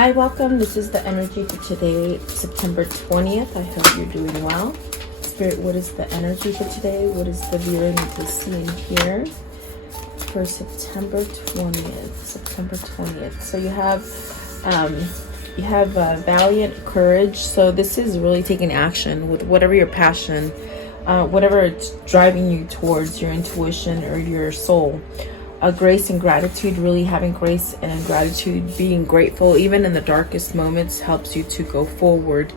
Hi, welcome. This is the energy for today, September 20th. I hope you're doing well. Spirit, what is the energy for today? What is the viewer need to see and hear for September 20th? September 20th. So you have valiant courage. So this is really taking action with whatever your passion, whatever it's driving you towards, your intuition or your soul. Grace and gratitude, really having grace and gratitude, being grateful even in the darkest moments helps you to go forward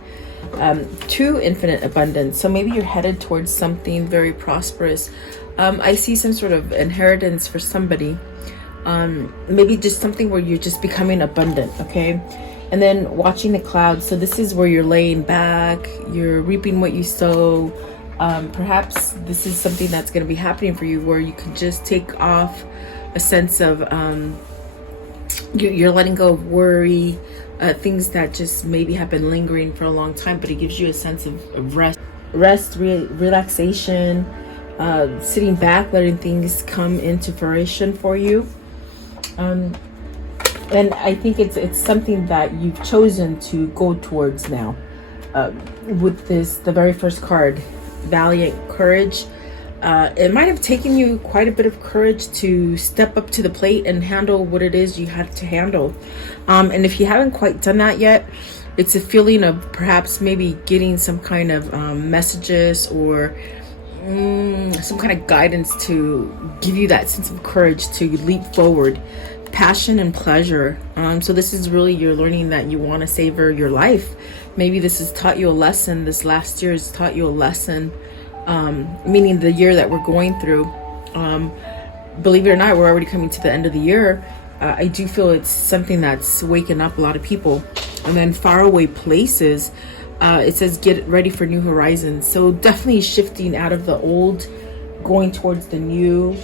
to infinite abundance. So maybe you're headed towards something very prosperous. I see some sort of inheritance for somebody, maybe just something where you're just becoming abundant. Okay, and then watching the clouds. So this is where you're laying back, you're reaping what you sow. Perhaps this is something that's going to be happening for you where you can just take off a sense of you're letting go of worry, things that just maybe have been lingering for a long time, but it gives you a sense of relaxation, sitting back, letting things come into fruition for you. And I think it's something that you've chosen to go towards now. With the very first card, valiant courage. It might have taken you quite a bit of courage to step up to the plate and handle what it is you had to handle. And if you haven't quite done that yet, it's a feeling of perhaps maybe getting some kind of messages or some kind of guidance to give you that sense of courage to leap forward. Passion and pleasure. So this is really, you're learning that you want to savor your life. Maybe this has taught you a lesson. This last year has taught you a lesson, meaning the year that we're going through. Believe it or not, we're already coming to the end of the year. I do feel it's something that's waking up a lot of people. And then faraway places, it says get ready for new horizons. So definitely shifting out of the old, going towards the new,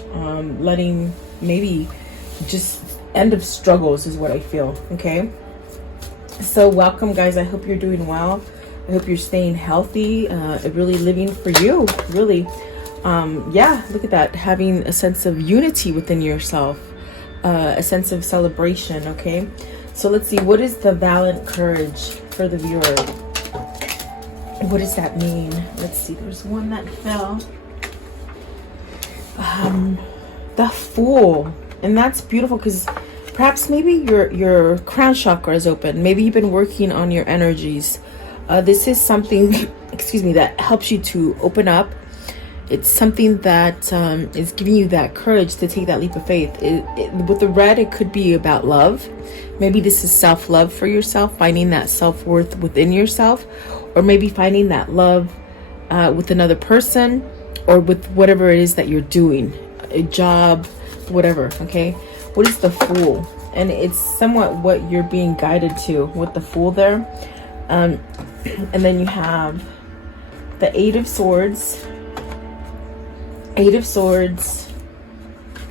letting maybe just end of struggles is what I feel. Okay, so welcome guys. I hope you're doing well. I hope you're staying healthy, really living for you, really. Yeah, look at that, having a sense of unity within yourself, a sense of celebration. Okay, so let's see, what is the valiant courage for the viewer? What does that mean? Let's see, there's one that fell. The Fool. And that's beautiful because perhaps maybe your crown chakra is open. Maybe you've been working on your energies. This is something, excuse me, that helps you to open up. It's something that is giving you that courage to take that leap of faith. With the red, it could be about love. Maybe this is self-love for yourself, finding that self-worth within yourself, or maybe finding that love with another person, or with whatever it is that you're doing, a job, whatever. Okay, what is the Fool? And it's somewhat what you're being guided to with the Fool there. And then you have the Eight of Swords,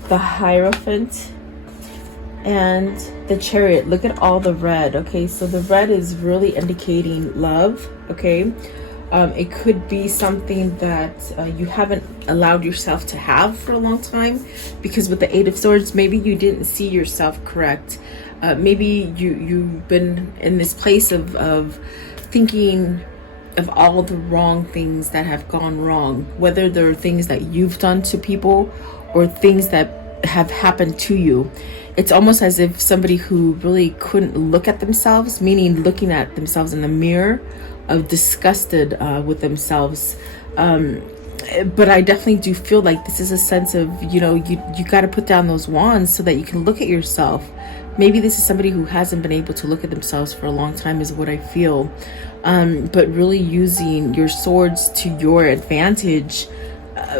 the Hierophant, and the Chariot. Look at all the red. Okay, so the red is really indicating love. Okay, it could be something that you haven't allowed yourself to have for a long time, because with the Eight of Swords, maybe you didn't see yourself correct. Maybe you've been in this place of thinking of all the wrong things that have gone wrong, whether they're things that you've done to people or things that have happened to you. It's almost as if somebody who really couldn't look at themselves, meaning looking at themselves in the mirror, of disgusted with themselves. But I definitely do feel like this is a sense of, you got to put down those wands so that you can look at yourself. Maybe this is somebody who hasn't been able to look at themselves for a long time, is what I feel. But really using your swords to your advantage,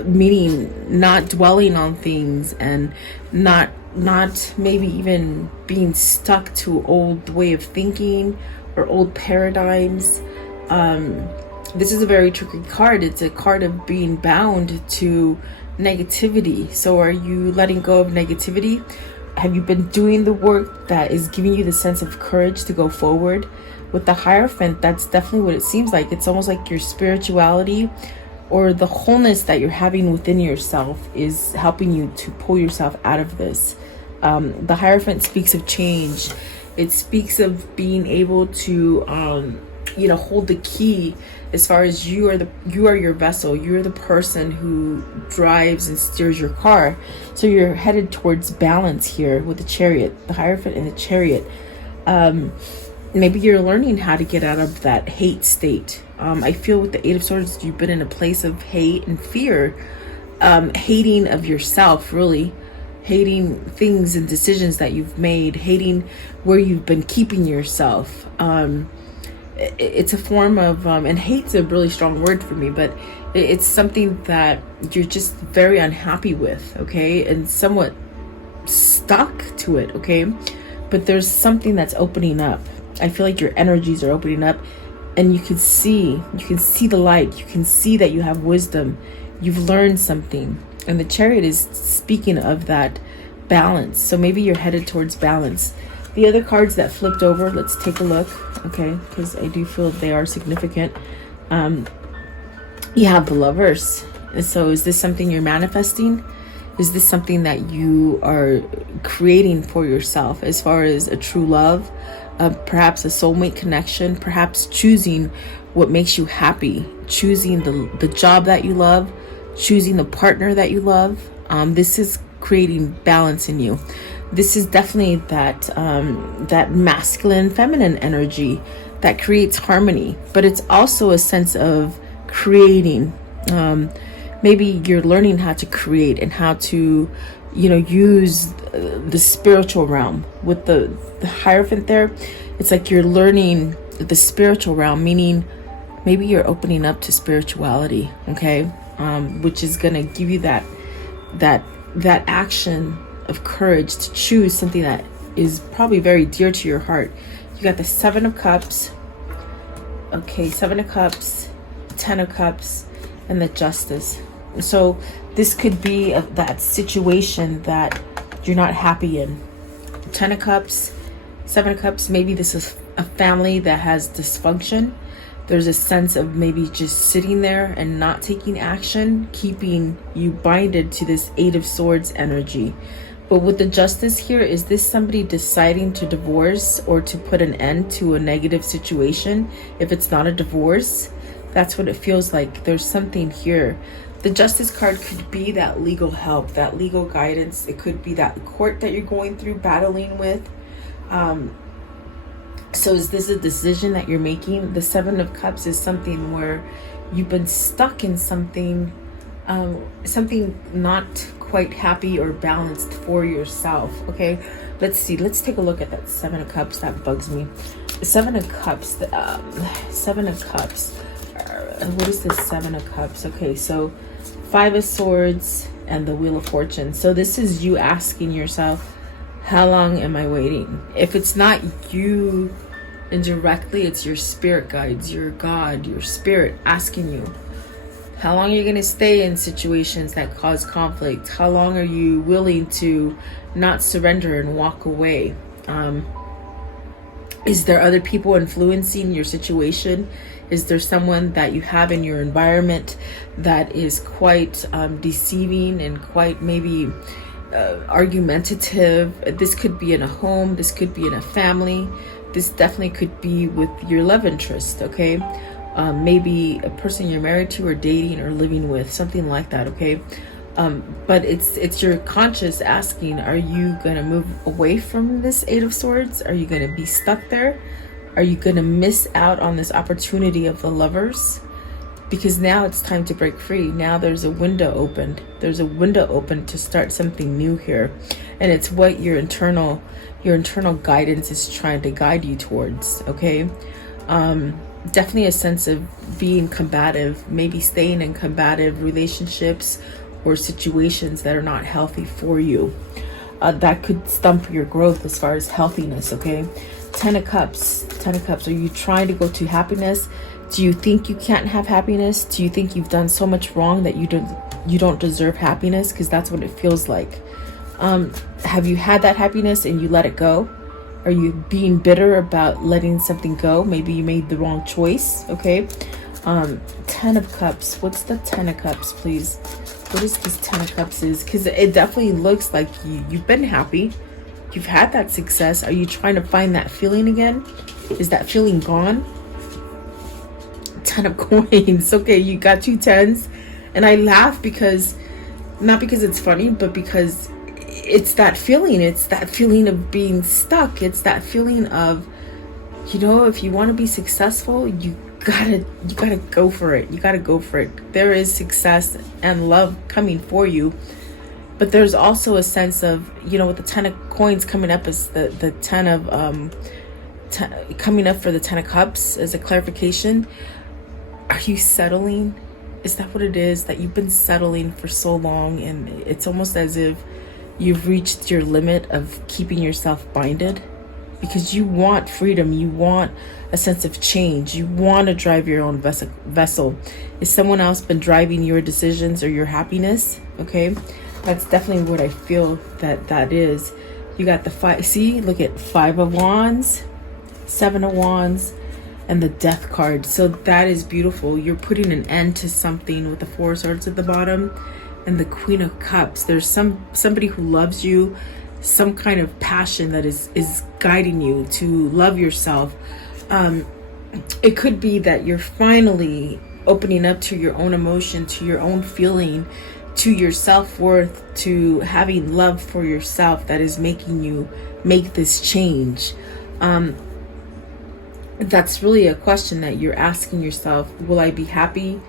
meaning not dwelling on things and not maybe even being stuck to old way of thinking or old paradigms. This is a very tricky card. It's a card of being bound to negativity. So are you letting go of negativity? Have you been doing the work that is giving you the sense of courage to go forward? With the Hierophant, that's definitely what it seems like. It's almost like your spirituality or the wholeness that you're having within yourself is helping you to pull yourself out of this. The Hierophant speaks of change. It speaks of being able to hold the key, as far as you are your vessel. You're the person who drives and steers your car. So you're headed towards balance here with the Chariot, the Hierophant and the Chariot. Maybe you're learning how to get out of that hate state. I feel with the Eight of Swords, you've been in a place of hate and fear, hating of yourself, really. Hating things and decisions that you've made, hating where you've been keeping yourself. It's a form of, and hate's a really strong word for me, but it's something that you're just very unhappy with, okay? And somewhat stuck to it, okay? But there's something that's opening up. I feel like your energies are opening up, and you can see the light. You can see that you have wisdom. You've learned something. And the Chariot is speaking of that balance. So maybe you're headed towards balance. The other cards that flipped over, let's take a look, okay? Because I do feel they are significant. You have the Lovers. And so is this something you're manifesting? Is this something that you are creating for yourself, as far as a true love, perhaps a soulmate connection, perhaps choosing what makes you happy, choosing the job that you love, choosing the partner that you love? This is creating balance in you. This is definitely that masculine, feminine energy that creates harmony, but it's also a sense of creating. Maybe you're learning how to create and how to, use the spiritual realm. With the Hierophant there, it's like you're learning the spiritual realm, meaning maybe you're opening up to spirituality, okay? Which is gonna give you that action of courage to choose something that is probably very dear to your heart. You got the Seven of Cups, okay, Seven of Cups, Ten of Cups, and the Justice. So this could be that situation that you're not happy in. Ten of Cups, Seven of Cups, maybe this is a family that has dysfunction. There's a sense of maybe just sitting there and not taking action, keeping you binded to this Eight of Swords energy. But with the Justice here, is this somebody deciding to divorce or to put an end to a negative situation? If it's not a divorce, that's what it feels like. There's something here. The Justice card could be that legal help, that legal guidance. It could be that court that you're going through, battling with. So is this a decision that you're making? The Seven of Cups is something where you've been stuck in something, something not quite happy or balanced for yourself, okay? Let's see. Let's take a look at that Seven of Cups. That bugs me. The Seven of Cups. Seven of Cups. What is this Seven of Cups? Okay, so Five of Swords and the Wheel of Fortune. So this is you asking yourself, how long am I waiting? If it's not you indirectly, it's your spirit guides, your God, your spirit asking you, how long are you going to stay in situations that cause conflict? How long are you willing to not surrender and walk away? Is there other people influencing your situation? Is there someone that you have in your environment that is quite deceiving and quite maybe argumentative? This could be in a home. This could be in a family. This definitely could be with your love interest, okay? Maybe a person you're married to or dating or living with, something like that, okay? But it's your conscious asking, are you going to move away from this Eight of Swords? Are you going to be stuck there? Are you going to miss out on this opportunity of the Lovers? Because now it's time to break free. Now there's a window opened. There's a window open to start something new here. And it's what your internal guidance is trying to guide you towards, okay? Definitely a sense of being combative, maybe staying in combative relationships or situations that are not healthy for you. That could stump your growth as far as healthiness, okay? Ten of Cups. Ten of Cups. Are you trying to go to happiness? Do you think you can't have happiness? Do you think you've done so much wrong that you don't deserve happiness? Because that's what it feels like. Have you had that happiness and you let it go? Are you being bitter about letting something go? Maybe you made the wrong choice, okay? Ten of Cups. What's the Ten of Cups, please? What is this Ten of Cups is? Because it definitely looks like you've been happy. You've had that success. Are you trying to find that feeling again? Is that feeling gone? 10 of coins. Okay, you got 2 tens. And I laugh because, not because it's funny, but because it's that feeling. It's that feeling of being stuck. It's that feeling of, you know, if you want to be successful, you gotta go for it. You gotta go for it. There is success and love coming for you. But there's also a sense of, you know, with the 10 of coins coming up as the 10 of, coming up for the 10 of cups as a clarification. Are you settling? Is that what it is? That you've been settling for so long, and it's almost as if you've reached your limit of keeping yourself binded? Because you want freedom, you want a sense of change, you want to drive your own vessel. Is someone else been driving your decisions or your happiness? Okay, that's definitely what I feel that is. You got the 5, see, look at 5 of wands, 7 of wands, and the death card. So that is beautiful. You're putting an end to something with the 4 of swords at the bottom and the Queen of Cups. There's somebody who loves you, some kind of passion that is guiding you to love yourself. It could be that you're finally opening up to your own emotion, to your own feeling, to your self-worth, to having love for yourself that is making you make this change. That's really a question that you're asking yourself. Will I be happy?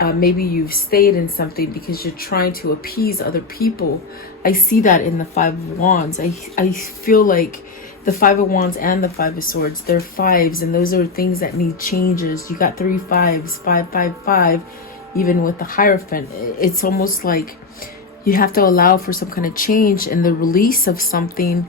Maybe you've stayed in something because you're trying to appease other people. I see that in the 5 of wands. I feel like the 5 of wands and the 5 of swords, they're 5s, and those are things that need changes. You got 3 5s, 5 5 5, even with the Hierophant. It's almost like you have to allow for some kind of change and the release of something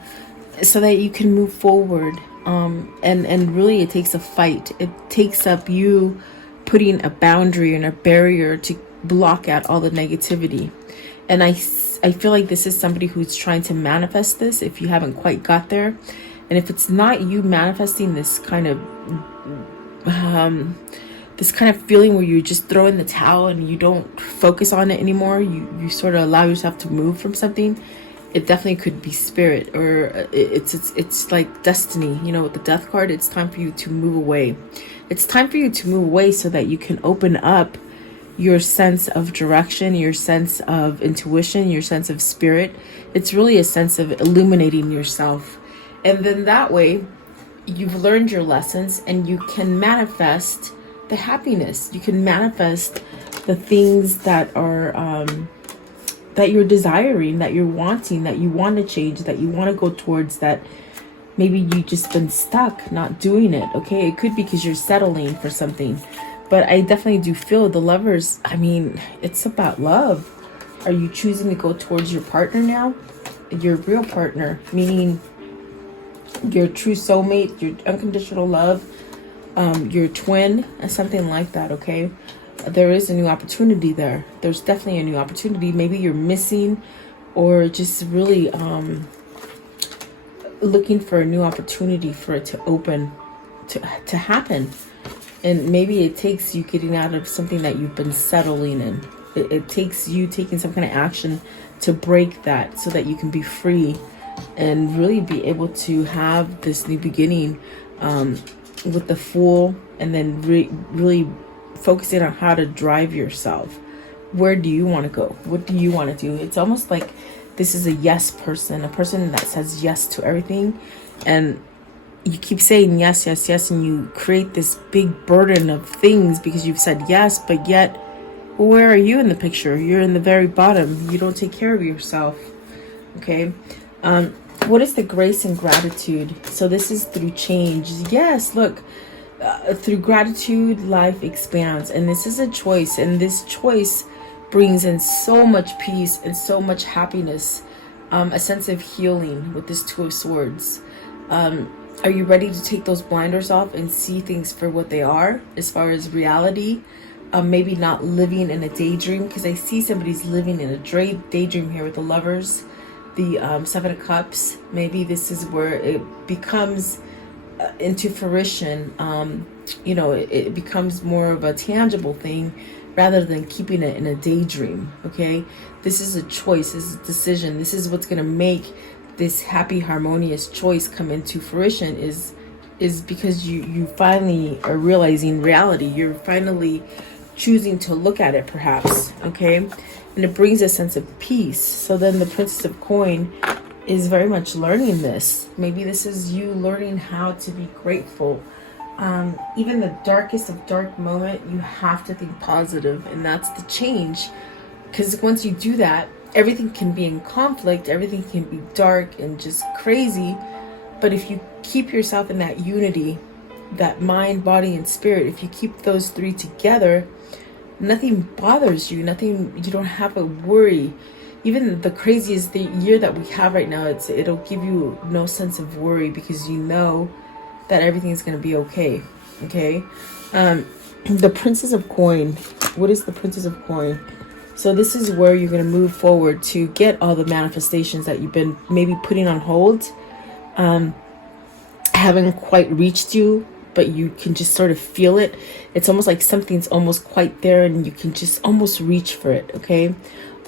so that you can move forward. And really it takes a fight. It takes up you putting a boundary and a barrier to block out all the negativity. And I feel like this is somebody who's trying to manifest this, if you haven't quite got there. And if it's not you manifesting this kind of feeling where you just throw in the towel and you don't focus on it anymore, you sort of allow yourself to move from something, it definitely could be spirit, or it's like destiny. You know, with the death card, it's time for you to move away. It's time for you to move away so that you can open up your sense of direction, your sense of intuition, your sense of spirit. It's really a sense of illuminating yourself. And then that way, you've learned your lessons and you can manifest the happiness. You can manifest the things that are that you're desiring, that you're wanting, that you want to change, that you want to go towards, that maybe you just been stuck not doing it. Okay, it could be because you're settling for something. But I definitely do feel the Lovers, I mean, it's about love. Are you choosing to go towards your partner now? Your real partner, meaning your true soulmate, your unconditional love, your twin, and something like that, okay? There is a new opportunity there. There's definitely a new opportunity. Maybe you're missing, or just really looking for a new opportunity for it to open, to happen. And maybe it takes you getting out of something that you've been settling in. It takes you taking some kind of action to break that so that you can be free and really be able to have this new beginning with the Fool, and then really focusing on how to drive yourself. Where do you want to go? What do you want to do? It's almost like this is a yes person, a person that says yes to everything. And you keep saying yes, yes, yes, and you create this big burden of things because you've said yes, but yet, where are you in the picture? You're in the very bottom. You don't take care of yourself. Okay. What is the grace and gratitude? So this is through change. Yes, look, through gratitude, life expands. And this is a choice. And this choice brings in so much peace and so much happiness. A sense of healing with this Two of Swords. Are you ready to take those blinders off and see things for what they are as far as reality? Maybe not living in a daydream, because I see somebody's living in a daydream here with the Lovers, the 7 of Cups. Maybe this is where it becomes into fruition. You know, it becomes more of a tangible thing rather than keeping it in a daydream. Okay, this is a choice. This is a decision. This is what's going to make this happy, harmonious choice come into fruition is because you finally are realizing reality. You're finally choosing to look at it, perhaps, okay? And it brings a sense of peace. So then the Princess of Coin is very much learning this. Maybe this is you learning how to be grateful. Even the darkest of dark moment, you have to think positive, and that's the change. Because once you do that, everything can be in conflict, everything can be dark and just crazy. But if you keep yourself in that unity, that mind, body, and spirit, if you keep those three together, nothing bothers you, you don't have a worry. Even the craziest year that we have right now, it'll give you no sense of worry, because you know that everything's going to be okay. Okay. The Princess of Coin. What is the Princess of Coin? So this is where you're going to move forward to get all the manifestations that you've been maybe putting on hold, haven't quite reached you, but you can just sort of feel it. It's almost like something's almost quite there, and you can just almost reach for it. Okay.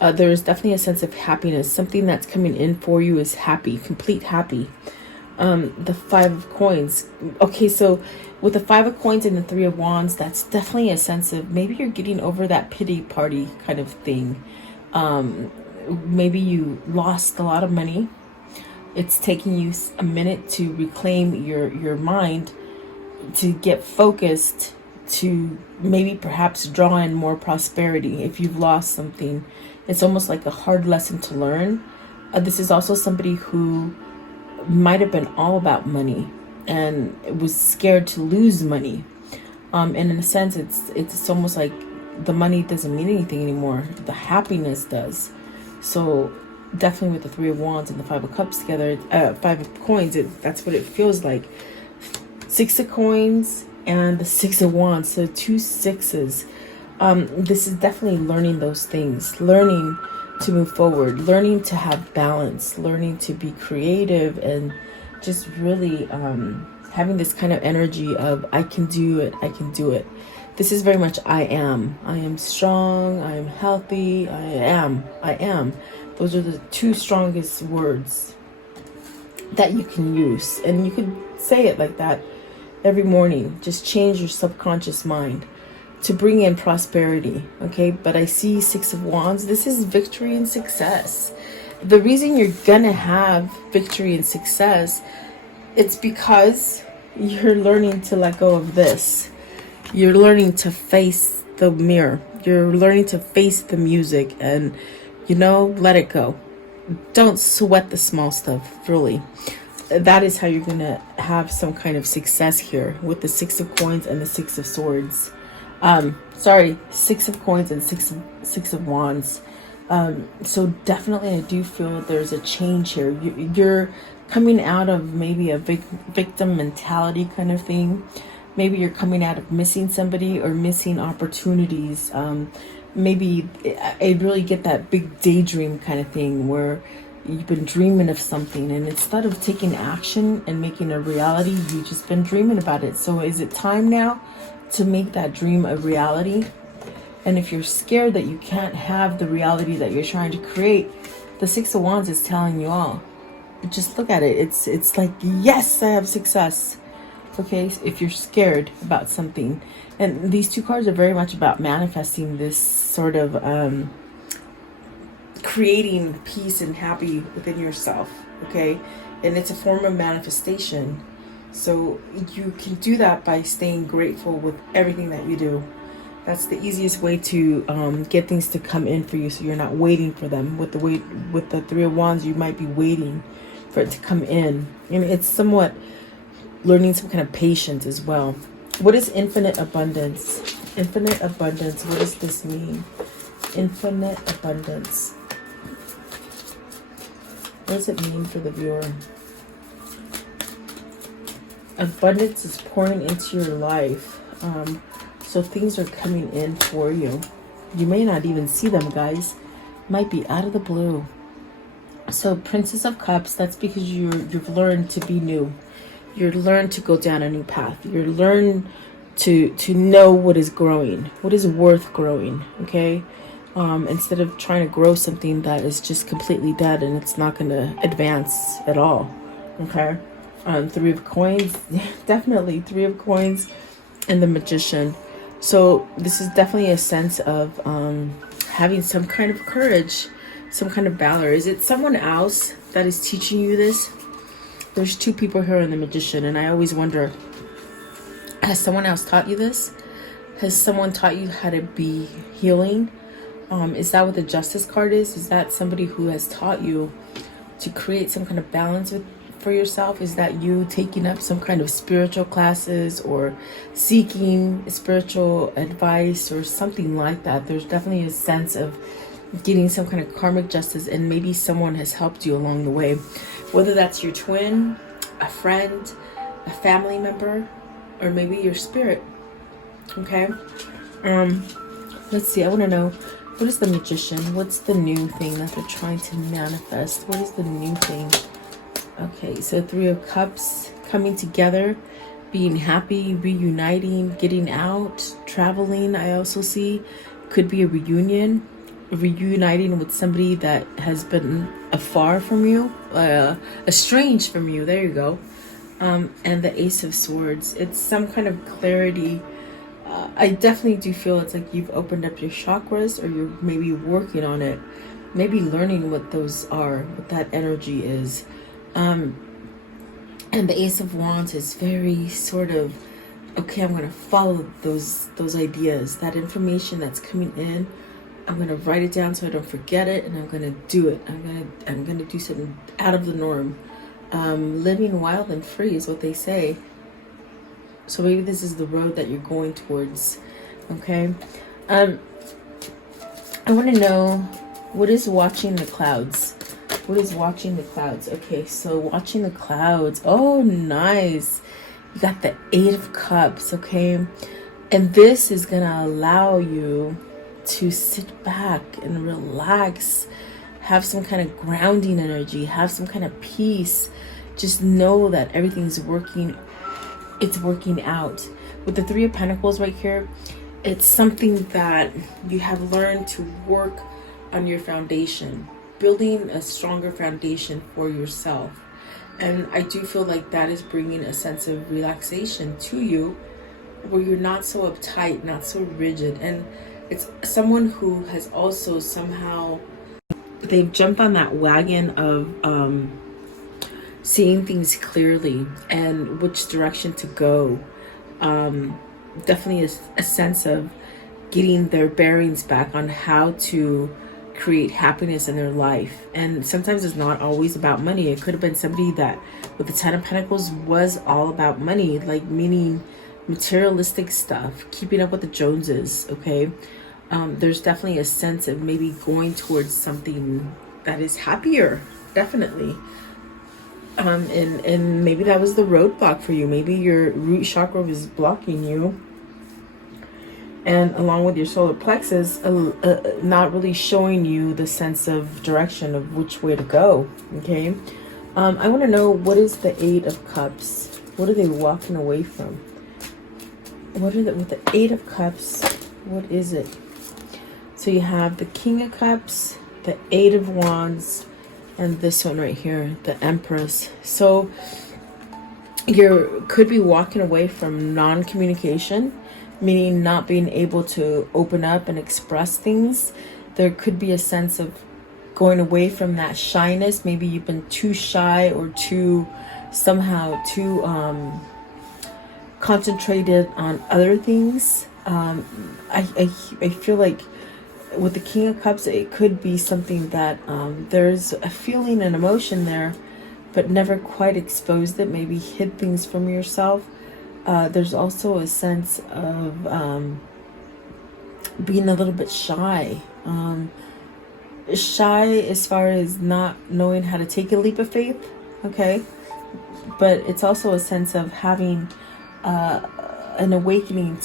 There is definitely a sense of happiness. Something that's coming in for you is happy, complete happy. The Five of Coins. Okay, so with the Five of Coins and the Three of Wands, that's definitely a sense of maybe you're getting over that pity party kind of thing. Maybe you lost a lot of money. It's taking you a minute to reclaim your mind, to get focused, to maybe perhaps draw in more prosperity. If you've lost something, it's almost like a hard lesson to learn. This is also somebody who might have been all about money and was scared to lose money. And in a sense, it's almost like the money doesn't mean anything anymore. The happiness does. So definitely with the Three of Wands and the Five of Cups together, Five of Coins, that's what it feels like. Six of Coins and the Six of Wands, so two sixes. This is definitely learning those things, learning to move forward, learning to have balance, learning to be creative, and just really having this kind of energy of I can do it, I can do it. This is very much I am strong, I am healthy, I am. Those are the two strongest words that you can use, and you could say it like that every morning. Just change your subconscious mind to bring in prosperity. Okay, but I see Six of Wands. This is victory and success. The reason you're gonna have victory and success, it's because you're learning to let go of this. You're learning to face the mirror. You're learning to face the music, and let it go. Don't sweat the small stuff, really. That is how you're gonna have some kind of success here with the Six of Coins and the Six of Swords. Six of Coins and Six of Wands. So definitely I do feel there's a change here. You're coming out of maybe a victim mentality kind of thing. Maybe you're coming out of missing somebody or missing opportunities. Maybe I really get that big daydream kind of thing where you've been dreaming of something, and instead of taking action and making a reality, you've just been dreaming about it. So is it time now to make that dream a reality? And if you're scared that you can't have the reality that you're trying to create, the Six of Wands is telling you all. Just look at it. It's like, yes, I have success. Okay, so if you're scared about something. And these two cards are very much about manifesting this sort of creating peace and happy within yourself. Okay, and it's a form of manifestation. So you can do that by staying grateful with everything that you do. That's the easiest way to get things to come in for you, so you're not waiting for them. With the Three of Wands, you might be waiting for it to come in. And it's somewhat learning some kind of patience as well. What is infinite abundance? Infinite abundance, what does this mean? Infinite abundance. What does it mean for the viewer? Abundance is pouring into your life. So things are coming in for you. You may not even see them, guys. Might be out of the blue. So Princess of Cups, that's because you've learned to be new. You've learned to go down a new path. You've learned to know what is growing, what is worth growing. Okay, instead of trying to grow something that is just completely dead and it's not going to advance at all. Okay. Three of coins, definitely three of coins, and the magician. So this is definitely a sense of having some kind of courage, some kind of valor. Is it someone else that is teaching you this? There's two people here in the magician, and I always wonder, has someone else taught you this? Has someone taught you how to be healing? Is that what the justice card is? Is that somebody who has taught you to create some kind of balance for yourself? Is that you taking up some kind of spiritual classes or seeking spiritual advice or something like that? There's definitely a sense of getting some kind of karmic justice, and maybe someone has helped you along the way. Whether that's your twin, a friend, a family member, or maybe your spirit. Okay. Let's see. I want to know, what is the magician? What's the new thing that they're trying to manifest? What is the new thing? Okay, so Three of Cups, coming together, being happy, reuniting, getting out, traveling. I also see could be a reunion, reuniting with somebody that has been afar from you, estranged from you. There you go. And the Ace of Swords. It's some kind of clarity. I definitely do feel it's like you've opened up your chakras, or you're maybe working on it, maybe learning what those are, what that energy is. And the Ace of Wands is very sort of, okay, I'm going to follow those ideas, that information that's coming in. I'm going to write it down so I don't forget it, and I'm going to do it. I'm going to do something out of the norm. Living wild and free is what they say. So maybe this is the road that you're going towards. Okay. I want to know, what is watching the clouds? What is watching the clouds? Okay, so watching the clouds. Oh, nice. You got the Eight of Cups, okay? And this is going to allow you to sit back and relax, have some kind of grounding energy, have some kind of peace. Just know that everything's working. It's working out. With the Three of Pentacles right here, it's something that you have learned to work on your foundation, building a stronger foundation for yourself. And I do feel like that is bringing a sense of relaxation to you, where you're not so uptight, not so rigid. And it's someone who has also somehow, they've jumped on that wagon of seeing things clearly and which direction to go. Definitely a sense of getting their bearings back on how to create happiness in their life. And sometimes it's not always about money. It could have been somebody that with the Ten of Pentacles was all about money, like meaning materialistic stuff, keeping up with the Joneses. Okay. There's definitely a sense of maybe going towards something that is happier. Definitely. And maybe that was the roadblock for you. Maybe your root chakra was blocking you, and along with your solar plexus, not really showing you the sense of direction of which way to go. Okay. I want to know, what is the Eight of Cups? What are they walking away from? What are with the Eight of Cups? What is it? So you have the King of Cups, the Eight of Wands, and this one right here, the Empress. So you could be walking away from non-communication, meaning not being able to open up and express things. There could be a sense of going away from that shyness. Maybe you've been too shy or too concentrated on other things. I feel like with the King of Cups, it could be something that there's a feeling and emotion there, but never quite exposed it, maybe hid things from yourself. There's also a sense of being a little bit shy. Shy as far as not knowing how to take a leap of faith, okay? But it's also a sense of having an awakening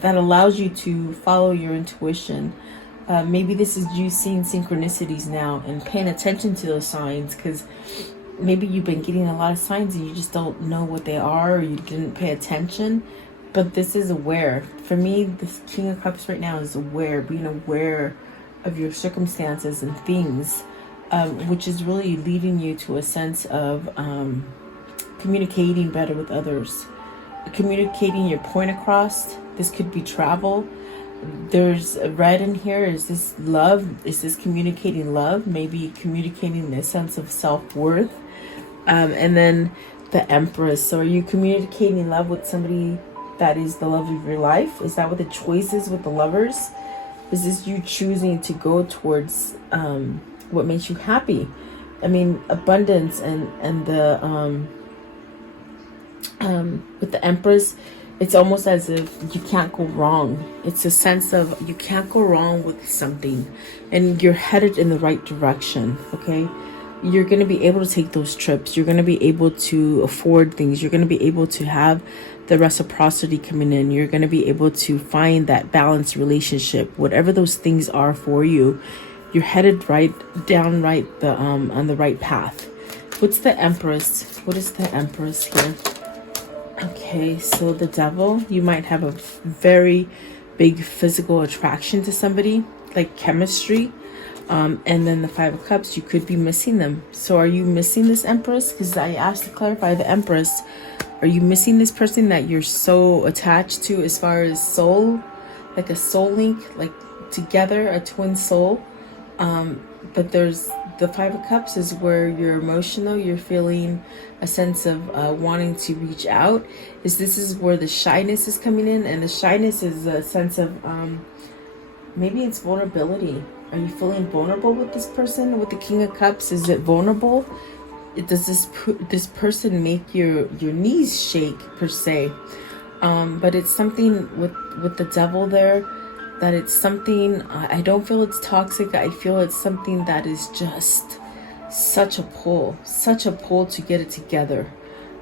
that allows you to follow your intuition. Maybe this is you seeing synchronicities now and paying attention to those signs, because maybe you've been getting a lot of signs and you just don't know what they are, or you didn't pay attention. But this is aware. For me, this King of Cups right now is aware, being aware of your circumstances and things, which is really leading you to a sense of communicating better with others, communicating your point across. This could be travel. There's a red in here. Is this love? Is this communicating love? Maybe communicating a sense of self-worth. And then the Empress. So are you communicating love with somebody that is the love of your life? Is that what the choice is with the Lovers? Is this you choosing to go towards what makes you happy? I mean, abundance and the with the Empress, it's almost as if you can't go wrong. It's a sense of you can't go wrong with something, and you're headed in the right direction. Okay, you're going to be able to take those trips. You're going to be able to afford things. You're going to be able to have the reciprocity coming in. You're going to be able to find that balanced relationship, whatever those things are for you. You're headed right down on the right path. What's the Empress? What is the Empress here? Okay, so the Devil, you might have a very big physical attraction to somebody, like chemistry. And then the Five of Cups, you could be missing them. So are you missing this Empress? Because I asked to clarify the Empress. Are you missing this person that you're so attached to as far as soul? Like a soul link, like together, a twin soul. But there's the Five of Cups is where you're emotional, you're feeling a sense of wanting to reach out. This is where the shyness is coming in, and the shyness is a sense of maybe it's vulnerability. Are you feeling vulnerable with this person? With the King of Cups, is it vulnerable? Does this person make your knees shake per se? But it's something with the Devil there, that it's something, I don't feel it's toxic. I feel it's something that is just such a pull to get it together.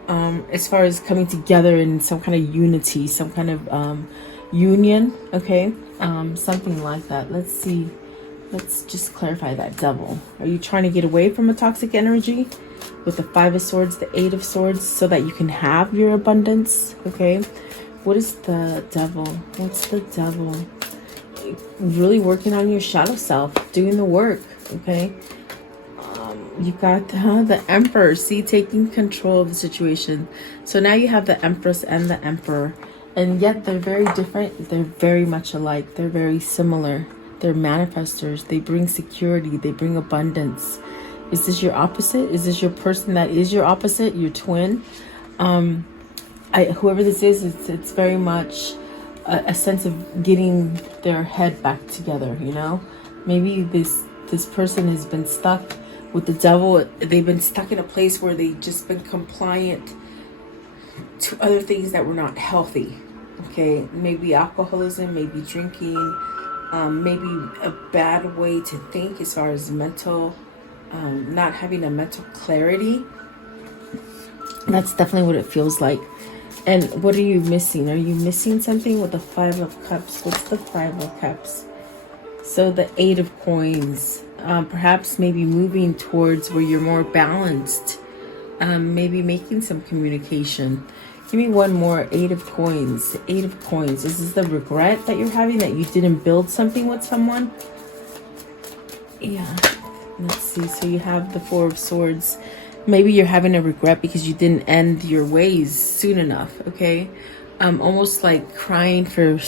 As far as coming together in some kind of unity, some kind of union, okay? Something like that. Let's see. Let's just clarify that Devil. Are you trying to get away from a toxic energy with the Five of Swords, the Eight of Swords, so that you can have your abundance, okay? What is the Devil? What's the Devil? Really working on your shadow self, doing the work, okay? You got the Emperor, see, taking control of the situation. So now you have the Empress and the Emperor, and yet they're very different. They're very much alike. They're very similar. They're manifestors. They bring security. They bring abundance. Is this your opposite? Is this your person that is your opposite, your twin? Whoever this is, it's very much a sense of getting their head back together, you know? Maybe this person has been stuck with the Devil. They've been stuck in a place where they've just been compliant to other things that were not healthy, okay? Maybe alcoholism, maybe drinking, maybe a bad way to think as far as mental, not having a mental clarity. That's definitely what it feels like. And what are you missing? Are you missing something with the Five of Cups? What's the Five of Cups? So the Eight of Coins. Perhaps maybe moving towards where you're more balanced. Maybe making some communication. Give me one more. Eight of Coins. Eight of Coins. Is this the regret that you're having that you didn't build something with someone? Yeah. Let's see. So you have the Four of Swords. Maybe you're having a regret because you didn't end your ways soon enough, okay? Almost like crying for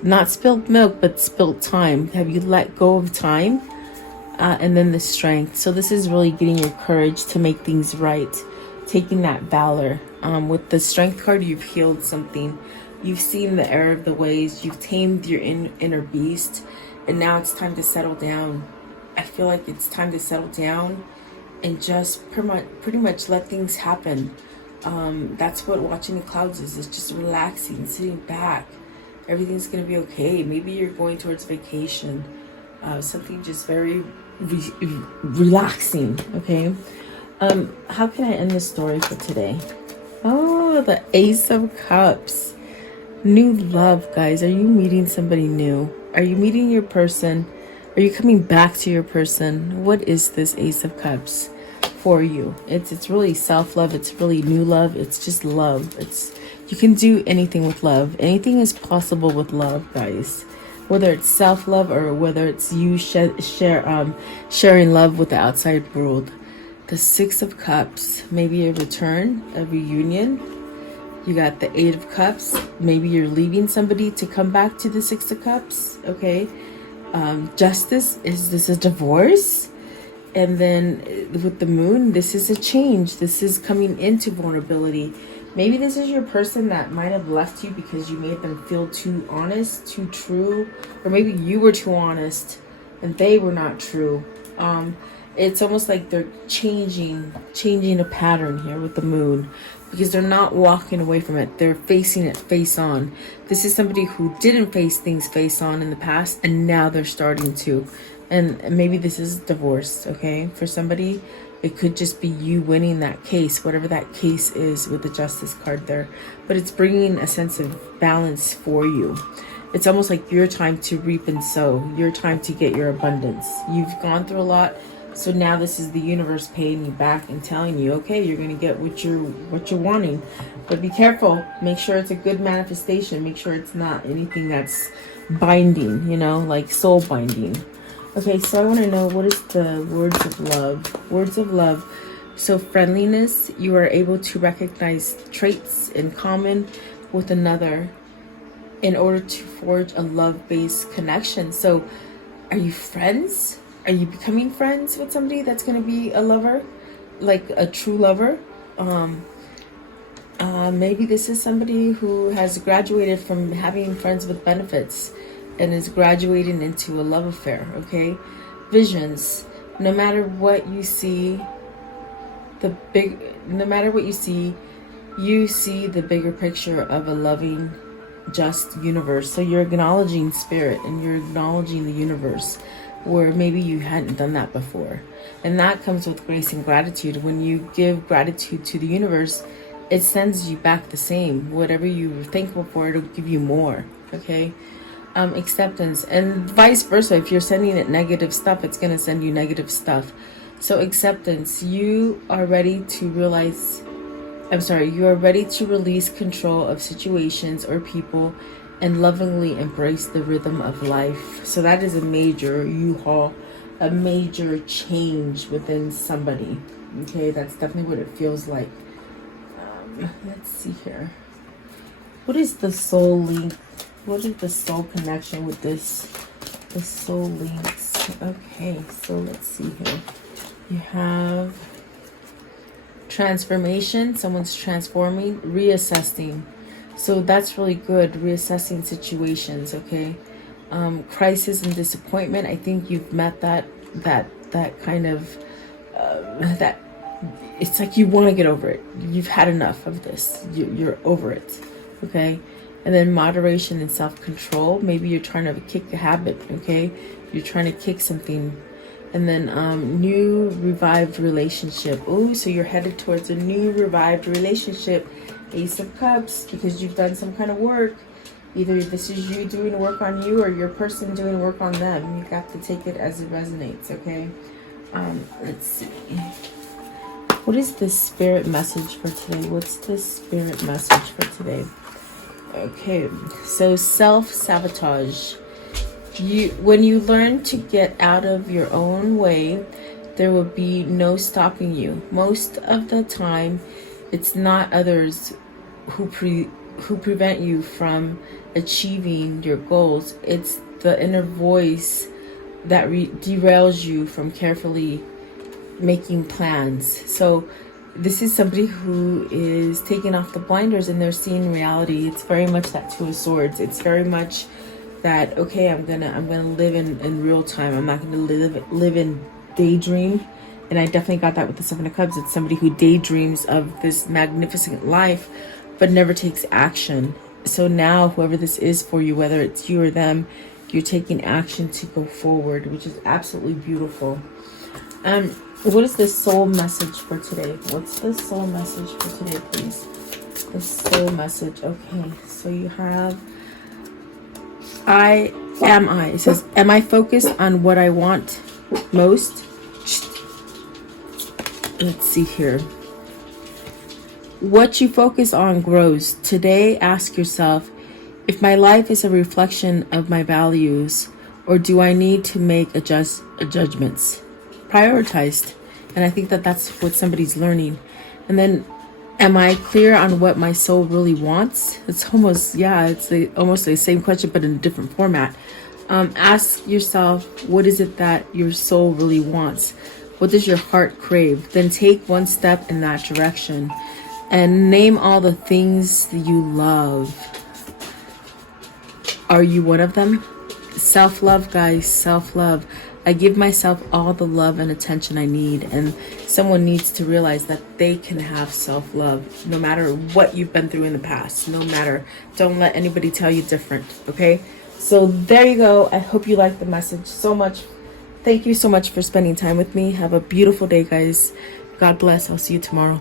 not spilled milk, but spilled time. Have you let go of time? And then the Strength. So this is really getting your courage to make things right. Taking that valor. With the Strength card, you've healed something. You've seen the error of the ways. You've tamed your inner beast. And now it's time to settle down. I feel like it's time to settle down and just pretty much let things happen. That's what watching the clouds is. It's just relaxing, sitting back. Everything's gonna be okay. Maybe you're going towards vacation. Something just very relaxing, okay? How can I end this story for today? Oh, the Ace of Cups. New love, guys. Are you meeting somebody new? Are you meeting your person? Are you coming back to your person? What is this Ace of Cups for you? It's really self-love. It's really new love. It's just love. It's You can do anything with love. Anything is possible with love, guys. Whether it's self-love or whether it's you sharing love with the outside world. The Six of Cups, maybe a return, a reunion. You got the Eight of Cups. Maybe you're leaving somebody to come back to the Six of Cups. Okay. Justice, is this a divorce? And then with the Moon, this is a change. This is coming into vulnerability. Maybe this is your person that might have left you because you made them feel too honest, too true. Or maybe you were too honest and they were not true. It's almost like they're changing a pattern here with the Moon, because they're not walking away from it. They're facing it face on. This is somebody who didn't face things face on in the past, and now they're starting to. And maybe this is divorce, okay? For somebody, it could just be you winning that case, whatever that case is with the Justice card there. But it's bringing a sense of balance for you. It's almost like your time to reap and sow, your time to get your abundance. You've gone through a lot, so now this is the universe paying you back and telling you, okay, you're going to get what you're wanting. But be careful. Make sure it's a good manifestation. Make sure it's not anything that's binding, you know, like soul binding. Okay, so I want to know, what is the words of love? Words of love. So friendliness, you are able to recognize traits in common with another in order to forge a love-based connection. So are you friends? Are you becoming friends with somebody that's going to be a lover? Like a true lover? Maybe this is somebody who has graduated from having friends with benefits and is graduating into a love affair, okay? Visions. No matter what you see, you see the bigger picture of a loving, just universe. So you're acknowledging spirit and you're acknowledging the universe, where maybe you hadn't done that before. And that comes with grace and gratitude. When you give gratitude to the universe, it sends you back the same. Whatever you were thankful for, it'll give you more, okay? Acceptance, and vice versa. If you're sending it negative stuff, it's going to send you negative stuff. So acceptance, you are ready to release control of situations or people and lovingly embrace the rhythm of life. So that is a major U-Haul, a major change within somebody. Okay, that's definitely what it feels like. Let's see here. What is the soul link? What is the soul connection with this? The soul links. Okay, so let's see here. You have transformation. Someone's transforming, reassessing. So that's really good. Reassessing situations. Okay. Crisis and disappointment. I think you've met that kind of that. It's like you want to get over it. You've had enough of this. You're over it. Okay. And then moderation and self-control. Maybe you're trying to kick a habit, okay? You're trying to kick something. And then new revived relationship. Oh, so you're headed towards a new revived relationship. Ace of Cups, because you've done some kind of work. Either this is you doing work on you or your person doing work on them. You got to take it as it resonates, okay? Let's see. What is the spirit message for today? What's the spirit message for today? Okay, so self-sabotage. When you learn to get out of your own way, there will be no stopping you. Most of the time, it's not others who prevent you from achieving your goals. It's the inner voice that derails you from carefully making plans. So this is somebody who is taking off the blinders and they're seeing reality. It's very much that Two of Swords. It's very much that, okay, I'm gonna live in real time. I'm not gonna live in daydream. And I definitely got that with the Seven of Cups. It's somebody who daydreams of this magnificent life but never takes action. So now whoever this is for you, whether it's you or them, you're taking action to go forward, which is absolutely beautiful. What is the soul message for today? What's the soul message for today, please? The soul message. Okay, so you have It says, am I focused on what I want most? Let's see here. What you focus on grows. Today, ask yourself, if my life is a reflection of my values, or do I need to make adjustments? Prioritized. And I think that that's what somebody's learning. And then, am I clear on what my soul really wants? It's almost, almost the same question, but in a different format. Ask yourself, what is it that your soul really wants? What does your heart crave? Then take one step in that direction. And name all the things that you love. Are you one of them? Self-love, guys, self-love. I give myself all the love and attention I need. And someone needs to realize that they can have self-love no matter what you've been through in the past. No matter. Don't let anybody tell you different, okay? So there you go. I hope you liked the message so much. Thank you so much for spending time with me. Have a beautiful day, guys. God bless. I'll see you tomorrow.